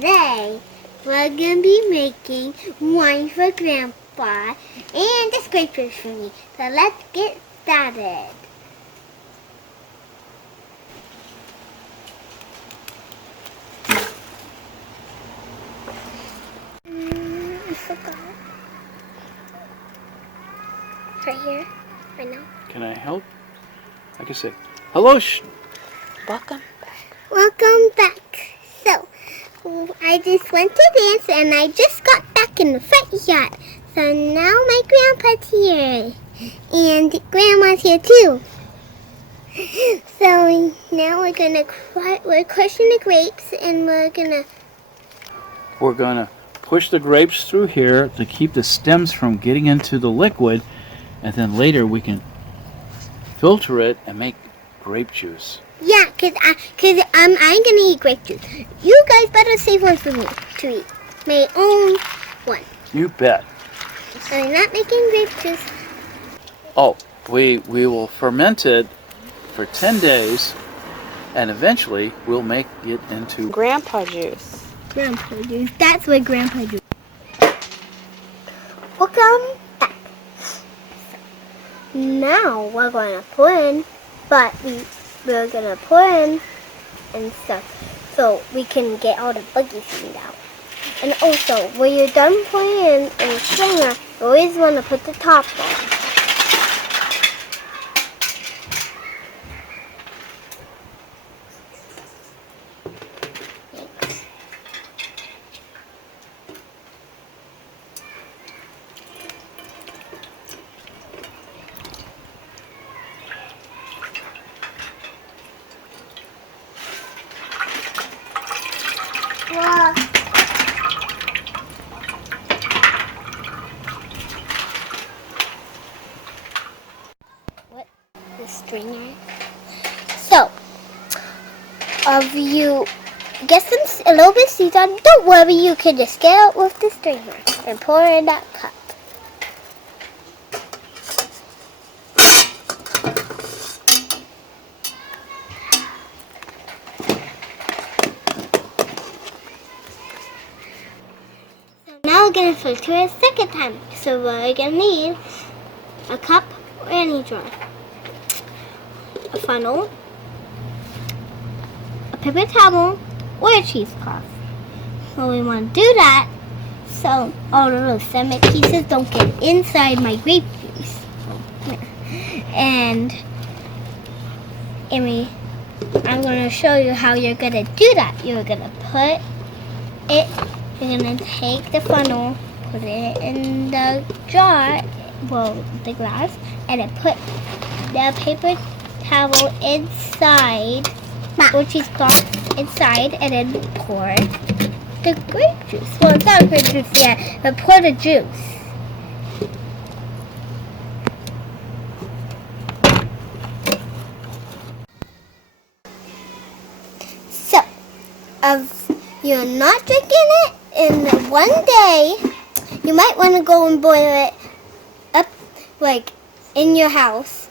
today we're gonna be making wine for Grandpa and this grape juice for me. So let's get started. I forgot. Right here, right now. Can I help? I can say, hello. Welcome back. Welcome back. So, I just went to dance and I just got back in the front yard. So now my grandpa's here. And grandma's here too. So now we're crushing the grapes and we're gonna push the grapes through here to keep the stems from getting into the liquid, and then later we can filter it and make grape juice. Yeah, I'm gonna eat grape juice. You guys better save one for me to eat. My own one. You bet. I'm not making grape juice. Oh, we will ferment it for 10 days, and eventually we'll make it into Grandpa juice. Grandpa juice. That's what Grandpa juice. Welcome back. Now we're gonna pour in, but we're gonna pour in and stuff so we can get all the buggy seed out. And also, when you're done pouring in the strainer, you always want to put the top on. Wow. What? The strainer. So, if you get a little bit of seeds on, don't worry, you can just get it with the strainer and pour in that cup. Now we're going to filter it a second time. So we're going to need a cup or any jar, a funnel, a paper towel, or a cheesecloth. So we want to do that so all the little stem pieces don't get inside my grape juice. And I'm going to show you how you're going to do that. You're going to put it. You're going to take the funnel, put it in the jar, well, the glass, and then put the paper towel inside, or cheesecloth inside, and then pour the grape juice. Well, it's not grape juice yet, but pour the juice. So, if you're not drinking it in one day, you might want to go and boil it up, like, in your house,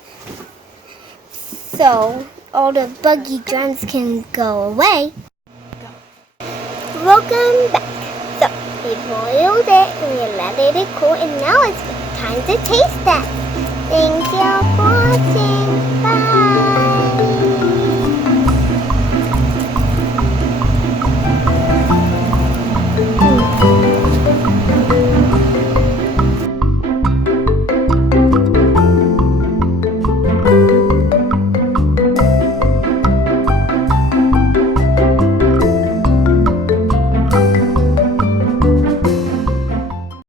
so all the buggy germs can go away. Welcome back. So, we boiled it and we let it cool, and now it's time to taste it. Thank you for